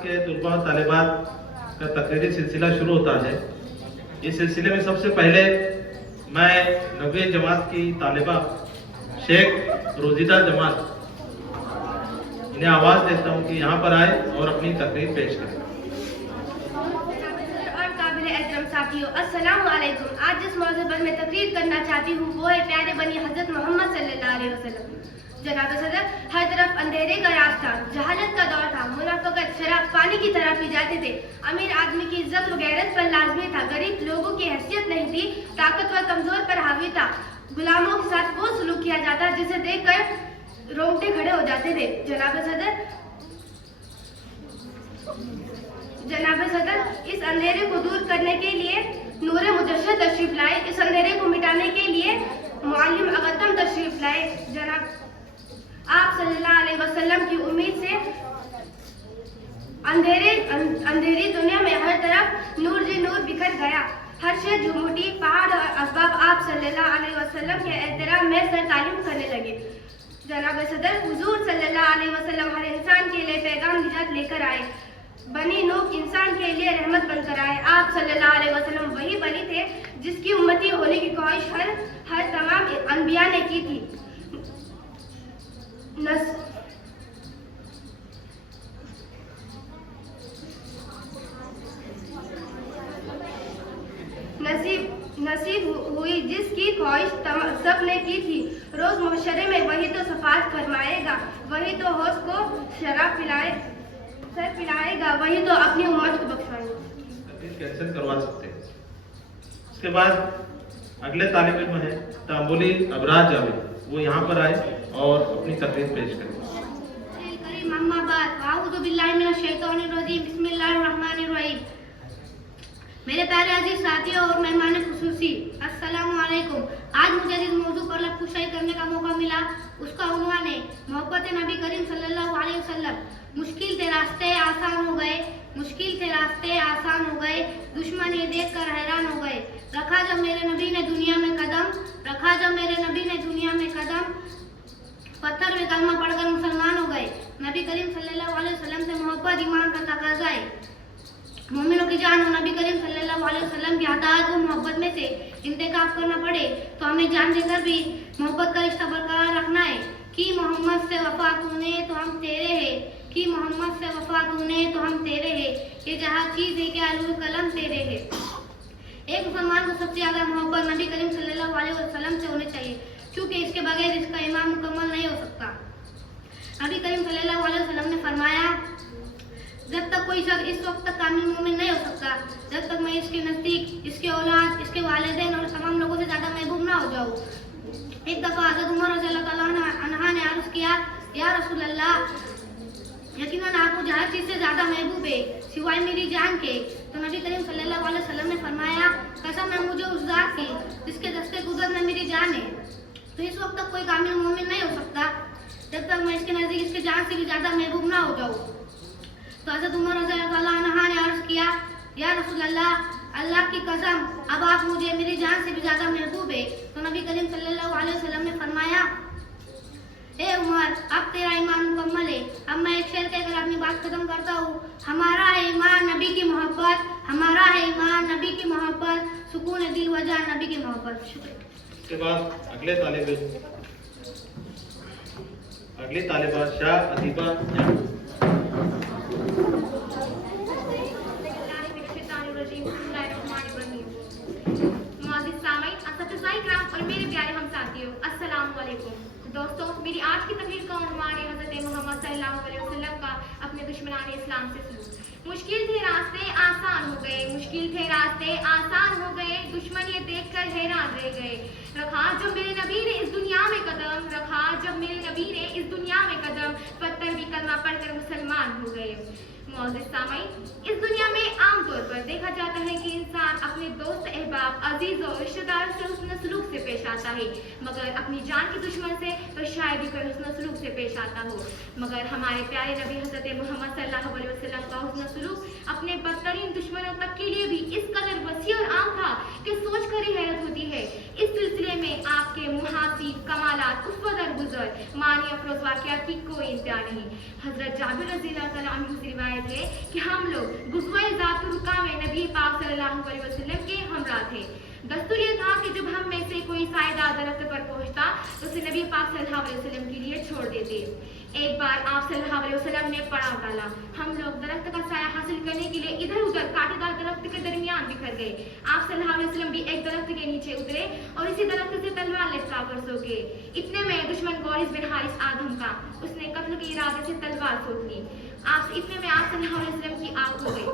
के तलबा तालिबात का तकरीरी सिलसिला शुरू होता है। इस सिलसिले में सबसे पहले मैं 90 जमात की तालिबा शेख रोजिदा जमात इन्हें आवाज़ देता हूँ कि यहाँ पर आए और अपनी तकरीर पेश करें। और काबिल एहतराम साथियों, अस्सलाम वालेकुम। आज जिस मौजू पर मैं तकरीर करना चाहती हूँ वो है प्यारे बनी हजरत मोहम्मद सल्लल्लाहु अलैहि वसल्लम। जनाब सदर, हर तरफ अंधेरे का राज था, जहालत का दौर था, मुनाफिकत शराब पानी की तरह पी जाते थे। अमीर आदमी की इज्जत व गैरत पर लाजमी था, गरीब लोगों की हैसियत नहीं थी, ताकतवर कमजोर पर हावी था। गुलामों के साथ वो सलूक किया जाता जिसे देखकर रोंगटे खड़े हो जाते थे। जनाब सदर, इस अंधेरे को दूर करने के लिए नूरे मुजस्सद तशरीफ लाए, इस अंधेरे को मिटाने के लिए मुअल्लिम अगतम तशरीफ लाए। जनाब आप सल्लल्लाहु अलैहि वसल्लम की उम्मीद से अंधेरी दुनिया में हर तरफ नूर जी नूर बिखर गया। हर शय झुमुटी पहाड़ और असबाब आप सल्लल्लाहु अलैहि वसल्लम के एहतराम में सर तालीम करने लगे। जनाब सदर, हुजूर सल्लल्लाहु अलैहि वसल्लम हर इंसान के लिए पैगाम निजात लेकर आए, बनी नूह इंसान के लिए रहमत बनकर आए। आप सल्लल्लाहु अलैहि वसल्लम वही बनी थे जिसकी उम्मती होने की ख्वाहिश हर तमाम अनबिया ने की थी। नसीब हुई जिसकी ख्वाहिश सब ने की थी। रोज मुहशरे में वही तो सफात फरमाएगा, वही तो हौस को शराब पिलाएगा, वही तो अपनी उम्मत को बख्शाएगा। कैंसिल करवा सकते हैं। उसके बाद अगले तालिब इल्म है तांबुली अबराज जावेद, वो यहाँ पर आए और अपनी तकरीर पेश करें। मेरे प्यारे अजीज साथियों और मेहमान खुसूसी, अस्सलाम वालेकुम। आज मुझे जिस मौजू पर लफ्ज़ करने का मौका मिला उसका उन्वान है मोहब्बत नबी करीम सल्लल्लाहु अलैहि वसल्लम। मुश्किल थे रास्ते आसान हो गए, दुश्मन ये देख कर हैरान हो गए। रखा जब मेरे नबी ने दुनिया में कदम, पत्थर में कलमा पढ़कर मुसलमान हो गए। नबी करीम सल्लल्लाहु अलैहि वसल्लम से मोहब्बत ईमान का तकाज़ा है। मोमिनों की जान और नबी करीम सल्लल्लाहु अलैहि वसल्लम की अताअत व मोहब्बत में से इंतखाब करना पड़े तो हमें जान देकर भी मोहब्बत का रिश्ता बरकरार रखना है। कि मोहम्मद से वफा तूने तो हम तेरे हैं, ये जहाँ चीज़ है कि अलू कलम तेरे है। एक मुसलमान को सबसे ज़्यादा मोहब्बत नबी करीम सल्लल्लाहु अलैहि वसल्लम से होनी चाहिए, क्योंकि इसके बगैर इसका ईमान मुकम्मल नहीं हो सकता। नबी करीम सल्लल्लाहु अलैहि वसल्लम ने फरमाया, जब तक कोई शख्स इस वक्त तक कामिल मोमिन नहीं हो सकता जब तक मैं इसके नज़दीक, इसके औलाद, इसके वालिदैन और तमाम लोगों से ज़्यादा महबूब ना हो जाऊँ। एक दफ़ा हज़रत उमर रज़ियल्लाहु अन्हा ने अर्ज़ किया, या रसूल अल्लाह, यकीनन आप मुझे हर चीज़ से ज़्यादा महबूब है सिवाय मेरी जान के। तो नबी करीम सल्लल्लाहु अलैहि वसल्लम ने फरमाया, कसम है मुझे उस ज़ात की जिसके दस्ते कुदरत में मेरी जान है। तो इस वक्त तक कोई कामिल मोमिन नहीं हो सकता जब तक मैं इसके नज़दीक इसके जान से भी ज़्यादा महबूब ना हो जाऊँ। तो हज़रत उमर रज़ियल्लाहु अन्हा ने अर्ज़ किया, या रसूल अल्लाह, अल्लाह की कसम अब आप मुझे मेरी जान से भी ज़्यादा महबूब है। तो नबी करीम सल्लल्लाहु अलैहि वसल्लम ने फरमाया, ए उमर, अब तेरा ईमान मुकम्मल है। अब मैं एक शेर कहकर अपनी बात खत्म करता हूँ। हमारा है ईमान नबी की मोहब्बत, सुकून दिल वजह नबी की मोहब्बत। शुक्रिया। उसके बाद अगली तालिबा शाह अदीबा और मेरे प्यारे हम साथियों, अस्सलाम वालेकुम। दोस्तों, मेरी आज की तकरीर का उन्वान है हज़रत मोहम्मद सल्लल्लाहु अलैहि वसल्लम का अपने दुश्मनान इस्लाम से सलूक। मुश्किल थे रास्ते आसान हो गए, दुश्मन ये देखकर हैरान रह गए। रखा जब मेरे नबी ने इस दुनिया में कदम, पत्थर भी कलमा पढ़कर मुसलमान हो गए। मौजूद सामईन, इस दुनिया में आमतौर पर देखा जाता है कि इंसान अपने दोस्त, अहबाब, अजीज और रिश्तेदार से हुस्न सलूक से पेश आता है, मगर अपनी जान के दुश्मन से तो शायद ही कोई हुस्न सलूक से पेश आता हो। मगर हमारे प्यारे नबी हज़रत मोहम्मद सल्लल्लाहु अलैहि वसल्लम का हुस्न सलूक अपने बदतरीन दुश्मनों तक के लिए भी इस कदर वसी और आम था कि सोच कर ही हैरत होती है। इस सिलसिले में आपके मुहासिब कमालात, उसवा दरगुजर, मानी अफरोज वाक़ियात की कोई इंतहा नहीं। हज़रत जाबिर रज़ियल्लाहु अन्हु से रिवायत फरमाती है कि हम लोग गुज़वा ज़ातुल-रुक़ा में नबी पाक सल्लल्लाहु अलैहि वसल्लम के हमरा थे। दस्तूर ये था कि जब हम में से कोई सायेदार दरख्त पर पहुंचता तो उसे नबी पाक सल्लल्लाहु अलैहि वसल्लम के लिए छोड़ देते। एक बार आप सल्लल्लाहु अलैहि वसल्लम ने पड़ाव डाला। हम लोग दरख्त का साया हासिल करने के लिए इधर उधर कांटेदार दरख्त के दरमियान बिखर गए। आप सल्लल्लाहु अलैहि वसल्लम भी एक दरख्त के नीचे उतरे और इसी दरख्त से तलवार लटका कर सो गए। इतने में दुश्मन गौरिस बिन हारिस आदम का, उसने कत्ल के इरादे से तलवार सोच ली। इतने में आप सल्लल्लाहु अलैहि वसल्लम की आग हो गई।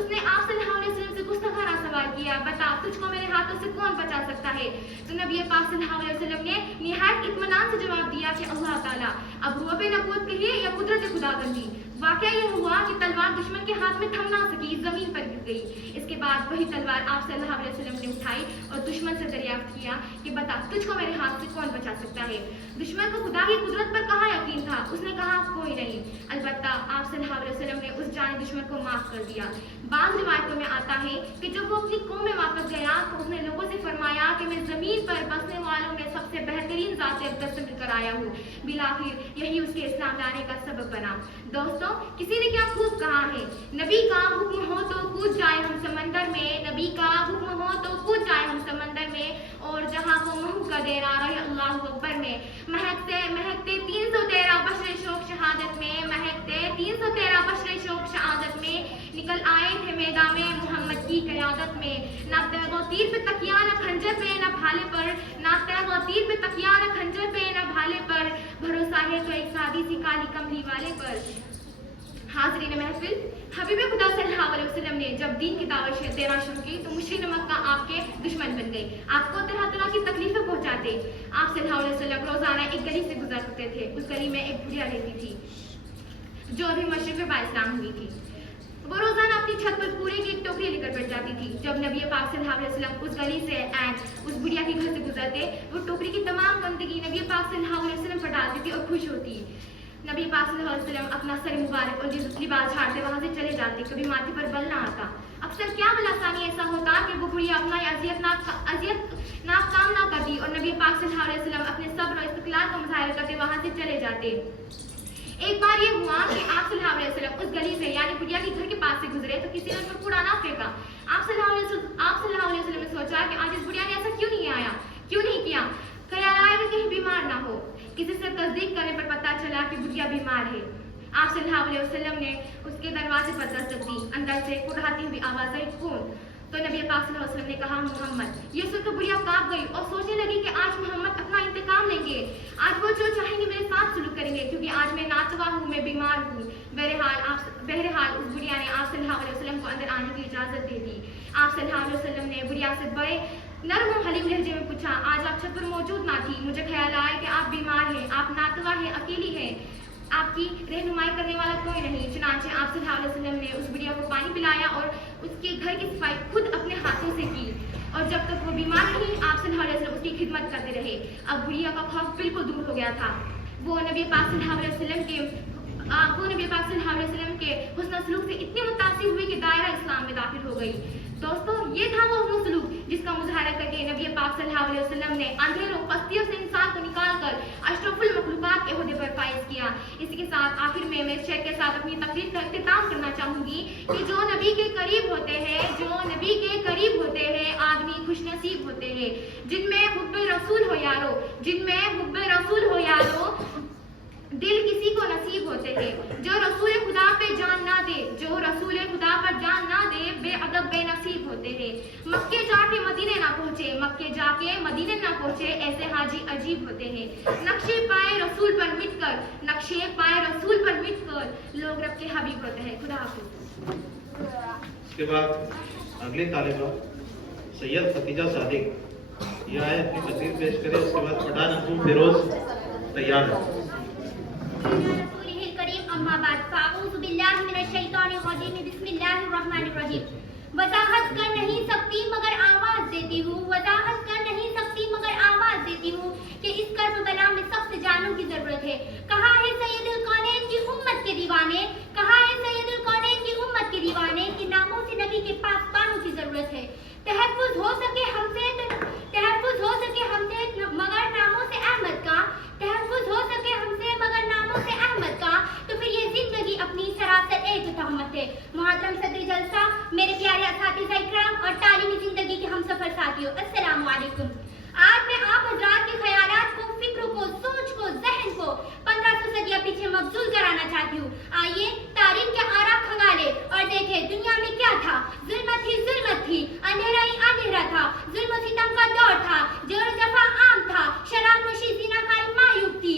उसने आप सल्लल्लाहु अलैहि वसल्लम से गुस्ताखाना सवाल किया, बता तुझको मेरे हाथों से कौन बचा सकता है? तो नबी पाक सल्लल्लाहु अलैहि वसल्लम ने निहायत इत्मीनान से जवाब दिया कि अल्लाह ताला। अब रुअब नबूवत कहिए या कुदरत खुदाबंदी, वाकया ये हुआ कि तलवार दुश्मन के हाथ में थम ना सकी, जमीन पर गिर गई। इसके बाद वही तलवार आप सल्लल्लाहु अलैहि वसल्लम ने उठाई और दुश्मन से दरियाफ्त किया कि बता तुझको मेरे हाथ से कौन बचा सकता है? दुश्मन को खुदा की कुदरत पर कहाँ यकीन था? उसने कहा कोई नहीं। अलबत्ता आप सल्लल्लाहु अलैहि वसल्लम ने उस जाने दुश्मन को माफ कर दिया। बाज़ रिवायतों में आता है कि जब वो अपनी कौम में वापस गया तो उसने लोगों से फरमाया कि मैं जमीन पर बसने वालों में सबसे बेहतरीन ज़ात अक़दस से मिलकर आया हूँ। बिलाखिर यही उसके इस्लाम लाने का सबब बना। दोस्तों, किसी ने क्या खूब कहा है, नबी का हुक्म हो तो कूद जाए हम समंदर में, नबी का हुक्म हो तो कूद जाए हम समंदर में, और जहाँ को महू का देना रहे अल्लाह अकबर में, महकते महकते 313 बशरे शोक शहादत में, महकते 313 बशरे शोक शहादत में, निकल आए थे मैदान में मोहम्मद की क़यादत में। ना तैगो तीर पे तकिया न खंजर पे न भाले पर, ना तैगो तीर पे तकिया न खंजर पे न भाले पर, भरोसा है तो एक सादी सी काली कमली वाले पर। हाज़रीन महफिल, हबीब खुदा सल्लल्लाहु अलैहि वसल्लम ने जब दीन की दावत देना शुरू की तो मुशरिकीन मक्का आपके दुश्मन बन गए, आपको तरह तरह की तकलीफें पहुंचाते। आप सल्लल्लाहु अलैहि वसल्लम रोजाना एक गली से गुजरते थे। उस गली में एक बुढ़िया रहती थी जो अभी मशरिक में बाइस्लाम हुई थी। वो रोजाना अपनी छत पर कूड़े की एक टोकरी लेकर बैठ जाती थी। जब नबी पाक सल्लल्लाहु अलैहि वसल्लम उस गली से उस बुढ़िया के घर से गुजरते, वो टोकरी की तमाम गंदगी नबी पाक सल्लल्लाहु अलैहि वसल्लम पर डालती थी और खुश होती। नबी पाक सल्लल्लाहु अलैहि वसल्लम अपना सर मुबारक और लिबास झाड़ते वहां से चले जाते, कभी माथे पर बल ना आता। अक्सर क्या बलासानी ऐसा होता कि वो बुढ़िया अपना अजियत काम ना करती और नबी पाक सल्लल्लाहु अलैहि वसल्लम अपने सब्र और इस्तिक़लाल का मुज़ाहिरा करते वहां से चले जाते। एक बार ये हुआ कि आप सल्लल्लाहु अलैहि वसल्लम उस गली से यानी बुढ़िया के घर के पास से गुजरे तो किसी ने उस पर कूड़ा ना फेंका। आप सल्लल्लाहु अलैहि वसल्लम ने सोचा कि आज इस बुढ़िया ने ऐसा क्यों नहीं किया? ख्याल आया कि कहीं बीमार ना हो। किसी से तस्दीक करने पर पता चला कि बुढ़िया बीमार है। आप सल्लल्लाहु अलैहि वसल्लम ने उसके दरवाजे पर दस्तक दी। अंदर से कुर्राती हुई आवाज़ आई, कौन? तो नबी पाक सल्लल्लाहु अलैहि वसल्लम ने कहा, मोहम्मद। ये सुनकर बुढ़िया कांप गई और सोचने लगी कि आज मोहम्मद अपना इंतकाम लेंगे, आज वो जो चाहेंगे मेरे साथ सुलूक करेंगे, क्योंकि आज मैं नाचवा हूँ, मैं बीमार हूँ। बहरहाल उस बुढ़िया ने आप सल्लल्लाहु अलैहि वसल्लम को अंदर आने की इजाज़त दे दी। आप सल्लल्लाहु अलैहि वसल्लम ने बुढ़िया से बड़े नरम और हलीम लहजे में पूछा, आज आप छत पर मौजूद ना थी, मुझे ख्याल आया कि आप बीमार हैं, आप नातवा हैं, अकेली हैं, आपकी रहनुमाई करने वाला कोई नहीं। चुनांचे आप सल्लल्लाहु अलैहि वसल्लम ने उस बुढ़िया को पानी पिलाया और उसके घर की सफाई खुद अपने हाथों से की, और जब तक वो बीमार रही आप सल्लल्लाहु अलैहि वसल्लम उसकी खिदमत करते रहे। अब बुढ़िया का खौफ बिल्कुल दूर हो गया था। वो नबी पाक सल्लल्लाहु अलैहि वसल्लम के हुस्न सलूक से इतनी मुतासिर हुई कि दायरा इस्लाम में दाखिल हो गई। दोस्तों, ये था वो हुस्न सलूक जिसका मुजाहरा करके नबी पाक सल्लल्लाहु अलैहि वसल्लम ने अंधेरों पस्तियों से इंसान को निकालकर अशरफुल मखलूकात के ओहदे पर फाइज किया। इसी के साथ आखिर में मैं इस शेर के साथ अपनी तकरीर का इख्तिताम करना चाहूंगी कि जो नबी के करीब होते हैं आदमी खुशनसीब होते हैं, जिनमें हुब्बे रसूल हो यारो, दिल किसी को नसीब होते हैं। जो रसूल खुदा पे जान ना दे, जो रसूल खुदा पर जान ना दे, बेअदब बेनसीब होते हैं। मक्के जाके मदीने ना पहुंचे, ऐसे हाजी अजीब होते हैं। नक्शे पाए रसूल पर मिटकर लोग रब के हबीब होते हैं। खुदा हाफिज़। इसके बाद अगले तालिबा सैयद खतीजा सादिक ये आए अपनी तकरीर पेश करें। उसके बाद पठान अब्दुल फिरोज तैयार है। वजाहत कर नहीं सकती मगर आवाज देती हूँ, कि इस कर्ब बला में सख्त जानों की जरूरत है। कहा है सैयदुल कौनैन की उम्मत के दीवाने, कि नामों से नबी के पास पानों की जरूरत है। तहफ़्फ़ुज़ हो सके हमसे मगर नामों से अहमद का, तो फिर ये जिंदगी अपनी सरासर एक तहमत ساتھیوں، السلام علیکم۔ آج میں آپ حضرات کے خیالات کو، فکروں کو، سوچ کو، ذہن کو 1500 صدیاں پیچھے مبذول کرانا چاہتی ہوں۔ آئیے تاریخ کے آرا کھنگالے اور دیکھیں دنیا میں کیا تھا۔ ظلمت تھی، اندھیرا ہی اندھیرا تھا، ظلم و ستم کا دور تھا، جور و جفا عام تھا، شراب نوشی زنا کاری معیوب تھی،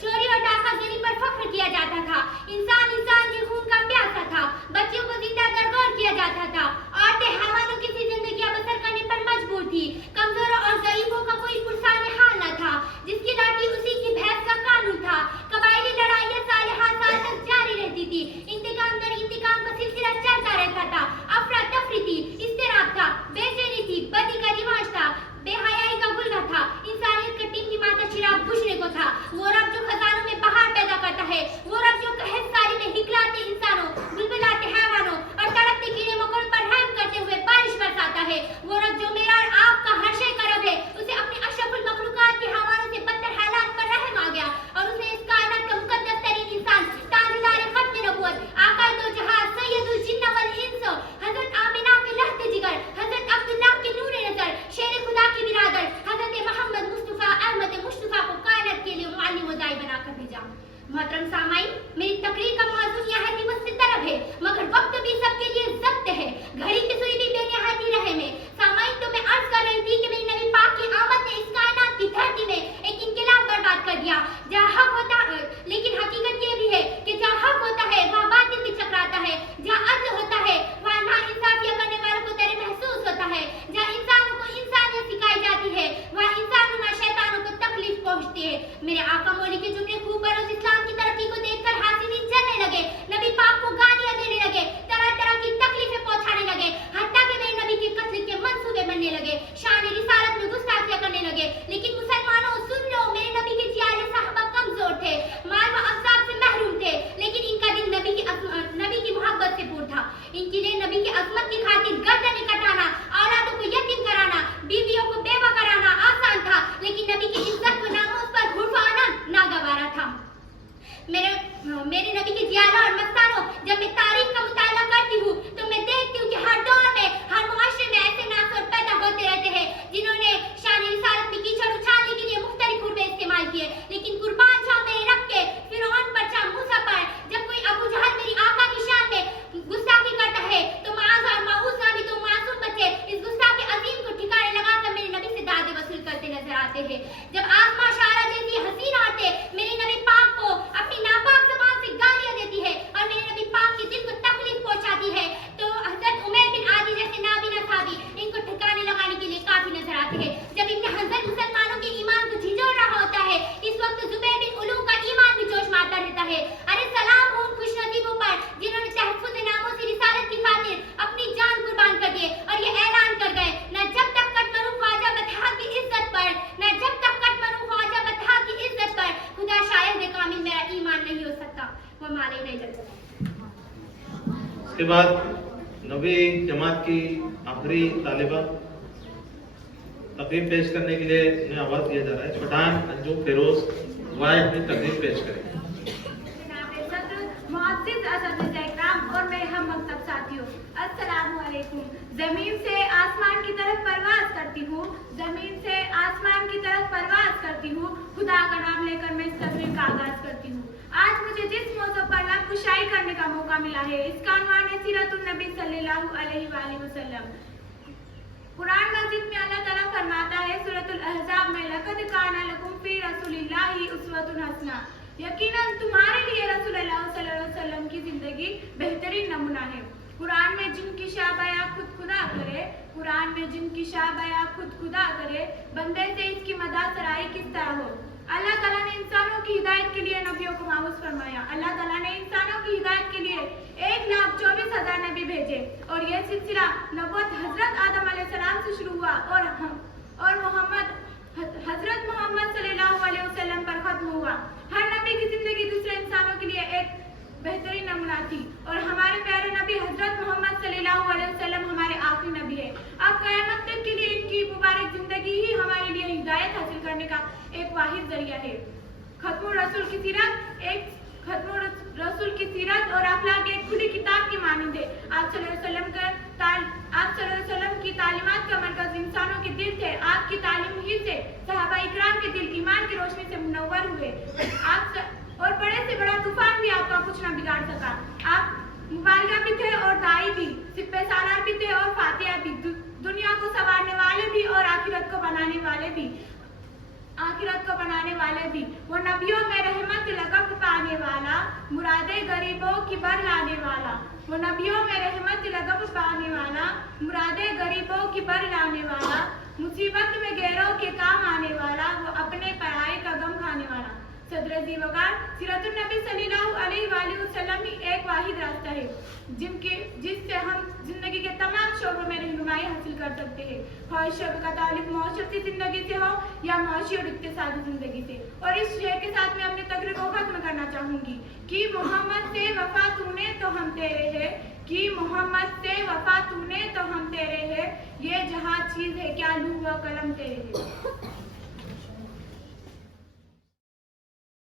چوری اور ڈاکہ زنی پر فخر کیا جاتا تھا، انسان کے خون کا پیاسا تھا، بچوں کو زندہ درگور کیا جاتا تھا، عورتیں حیوانوں کی سی زندگیاں بسر کرنے پر مجبور تھی، کمزوروں اور ضعیفوں کا کوئی پرسان حال نہ تھا، جس کی لاٹھی اسی کی بھینس کا قانون تھا، قبائلی لڑائیاں سالہ سال تک جاری رہتی تھی، انتقام در انتقام کا سلسلہ چلتا رہتا تھا، افراتفری تھی، اضطراب تھا، بے چینی تھی، بدی کا رواج تھا، بے حیائی کا گلہ تھا، انسانیت کا ٹیم کی ماں کا چراغ بجھنے کو تھا۔ وہ رب جو خزانوں میں بہار پیدا کرتا ہے، وہ رب جو قحط ساری میں ہکلاتے انسانوں، بلبلاتے حیوانوں اور تڑپتے کیڑے مکوڑوں پر رحم کرتے ہوئے بارش برساتا ہے، وہ رب جو میرا اور آپ کا ہر شے کا رب ہے، اسے اپنے اشرف المخلوقات کے حوالوں سے بدتر حالات پر رحم آ گیا اور اسے اس کائنات کا مقدس ترین انسان، تاجدار ختم نبوت، آقا دو جہاں، سید الجن والانس، حضرت آمنہ کے لہتے جگر، حضرت عبداللہ کے نور نظر، شیر خدا کی برادر، حضرت محمد مصطفیٰ احمد مصطفیٰ کو کائنات کے لیے معلم و داعی بنا کر بھیجا۔ محترم سامعین، میری تقریر کا موضوع نہایت مفصل طرف ہے، مگر وقت بھی سب کے لیے ضبط ہے، گھڑی کی سوئی بھی بے نہایت رحم ہے۔ سامعین، تو میں عرض کر رہی تھی کہ میری نبی پاک کی آمد نے اس کائنات کی دھرتی میں ایک انقلاب برباد کر دیا، جہاں حق ہوتا ہے، لیکن حقیقت یہ بھی ہے کہ جہاں حق ہوتا ہے وہاں باطل بھی چکراتا ہے، جہاں عدل ہوتا ہے وہاں ناانصافیاں کرنے والوں کو ڈر محسوس ہوتا ہے، جہاں انسانوں کو انسانیت سکھائی جاتی ہے وہاں انسان نما شیطانوں کو تکلیف پہنچتی ہے۔ میرے آقا مولی کے جملے خوب بروز اسلام کی ترقی کو دیکھ کر حاسدین جلنے لگے، نبی پاک کو گالیاں دینے لگے، طرح طرح کی تکلیفیں پہنچانے لگے، حتیٰ کہ میرے نبی کے قتل کے منصوبے بننے لگے، شان رسالت میں گستاخیاں کرنے لگے۔ لیکن مسلمانوں سن لو، میرے نبی کے جیالے صحابہ کمزور تھے، مال و افضال سے محروم تھے، لیکن ان کا دل نبی کی محبت سے پور تھا۔ ان کے لیے نبی کی عظمت کی خاطر گردنیں کٹانا، اولادوں کو یتیم کرانا، بیویوں کو بیوہ کرانا آسان تھا، لیکن نبی کی عزت و ناموس پر حرف آنا ناگوارا تھا۔ میرے نبی کے جیالہ اور مستانوں، جب میں تاریخ کا مطالعہ کرتی ہوں تو میں دیکھتی ہوں کہ ہر دور میں، ہر معاشرے میں ایسے ناصر پیدا ہوتے رہتے ہیں جنہوں نے شان رسالت میں کیچڑ اچھالنے کے لیے مختلف حربے استعمال کیے، لیکن قربان جاؤ میرے رب کے، فرعون پر چاہ موسیٰ پر، جب کوئی ابو جہل میری آقا کی شان میں گستاخی کرتا ہے تو معاذ اور معوذ نبی تو معصوم بچے اس گستاخی عظیم کو ٹھکانے لگا کر میرے نبی سے داد وصول کرتے نظر آتے ہیں۔ جب آسما شارہ جیسی حسین عورتیں میرے نبی پاک کو اپنی ناپاک زبان سے گالیاں دیتی ہے اور میرے نبی پاک کے دل کو تکلیف پہنچاتی ہے، تو حضرت عمیر بن عادی جیسے نابینا صحابی ان کو ٹھکانے لگانے کے لیے کافی نظر آتے ہیں۔ جب ابن حنظل مسلمانوں کے ایمان کو جھنجھوڑ رہا ہوتا ہے، اس وقت زبیر بن علوم کا ایمان بھی جوش مارتا رہتا ہے۔ ارے سلام ہو ان خوش نصیبوں پر جنہوں نے تحفظ ناموس رسالت کی خاطر اپنی جان قربان کر دیے اور یہ اعلان کر گئے، نہ جب تک کٹ کروں خواجہ بطحا کی عزت پر، نہ جب تک کٹ کروں خواجہ بطحا کی عزت پر، خدا شاہد کامل میرا ایمان نہیں ہو سکتا۔ وہ مالے نہیں جل سکتا۔ اس کے بعد نبی جماعت کی آخری طالبہ تقریر پیش کرنے کے لیے انہیں آواز دیا جا رہا ہے۔ پٹھان انجم فیروز وائے اپنی تقریر پیش کریں۔ معزز اساتذہ اکرام اور میرے ہم مکتب ساتھیوں، السلام علیکم۔ زمین سے آسمان کی طرف پرواز کرتی ہوں، زمین سے آسمان کی طرف پرواز کرتی ہوں، خدا کا نام لے کر میں اس تقریر کا آغاز کرتی ہوں۔ آج مجھے جس موضوع پر لب کشائی کرنے کا موقع ملا ہے، اس کا عنوان ہے سیرت النبی صلی اللہ علیہ وآلہ وسلم۔ قرآن مجید میں اللہ تعالیٰ فرماتا ہے سورۃ الاحزاب میں، لقد کان لکم فی رسول اللہ اسوۃ حسنہ، یقیناً تمہارے لیے رسول اللہ صلی اللہ علیہ وسلم کی زندگی بہترین نمونہ ہے۔ قرآن میں جن کی شاہ بیاں خود خدا کرے، قرآن میں جن کی شاہ بیاں خود خدا کرے، بندے سے اس کی مدح سرائی کس طرح ہو۔ اللہ تعالیٰ نے انسانوں کی ہدایت کے لیے نبیوں کو مبعوث فرمایا، اللہ تعالیٰ نے انسانوں کی ہدایت کے لیے 1,24,000 نبی بھیجے، اور یہ سلسلہ نبوت حضرت آدم علیہ السلام سے شروع ہوا اور حضرت محمد صلی اللہ علیہ وسلم پر ختم ہوا۔ ہر نبی کی زندگی دوسرے انسانوں کے لیے ایک بہترین نمونہ تھی، اور ہمارے پیارے نبی حضرت محمد صلی اللہ علیہ وسلم ہمارے آخری نبی ہے۔ اب قیامت تک کے لیے ان کی مبارک زندگی ہی ہمارے لیے ہدایت حاصل کرنے کا ایک واحد ذریعہ ہے۔ ختم الرسول کی سیرت اور اخلاق ایک کھلی کتاب کی مانند ہے۔ آپ صلی اللہ علیہ وسلم کی تعلیمات کا مرکز انسانوں کے دل से सहाबा इकराम के दिल ईमान की रोशनी से मुनव्वर हुए। और बड़े से बड़ा तूफान भी आपका कुछ न बिगाड़ सका। आप मुबालिगा भी थे और दाई भी, सिप्पे सालार भी थे और फातिहा भी, दुनिया को संवारने वाले भी और आखिरत को बनाने वाले भी। वो नबियों में रहमत लक़ब पाने वाला, मुरादे गरीबों की बर लाने वाला। वो नबियों में रहमत लक़ब पाने वाला, मुरादे गरीबों की बर लाने वाला, मुसीबत में गैरों के काम आने वाला, वो अपने पराये का गम खाने वाला। सदर ज़ीवकार सीरतुन नबी सल्लल्लाहु अलैहि वसल्लम ही एक वाहिद रास्ता है जिससे हम जिंदगी के तमाम शोबों में रहनुमाई हासिल कर सकते हैं, ख्वाह शोबे का ताल्लुक मौशरती जिंदगी से हो या माशी और इक्तिसादी जिंदगी से। और इस शेर के साथ मैं अपनी तकरीर को खत्म करना चाहूंगी कि मोहम्मद से वफा तूने तो हम तेरे हैं, कि मोहम्मद से वफा तूने तो हम तेरे हैं, ये जहाँ चीज है क्या लूह व कलम तेरे है।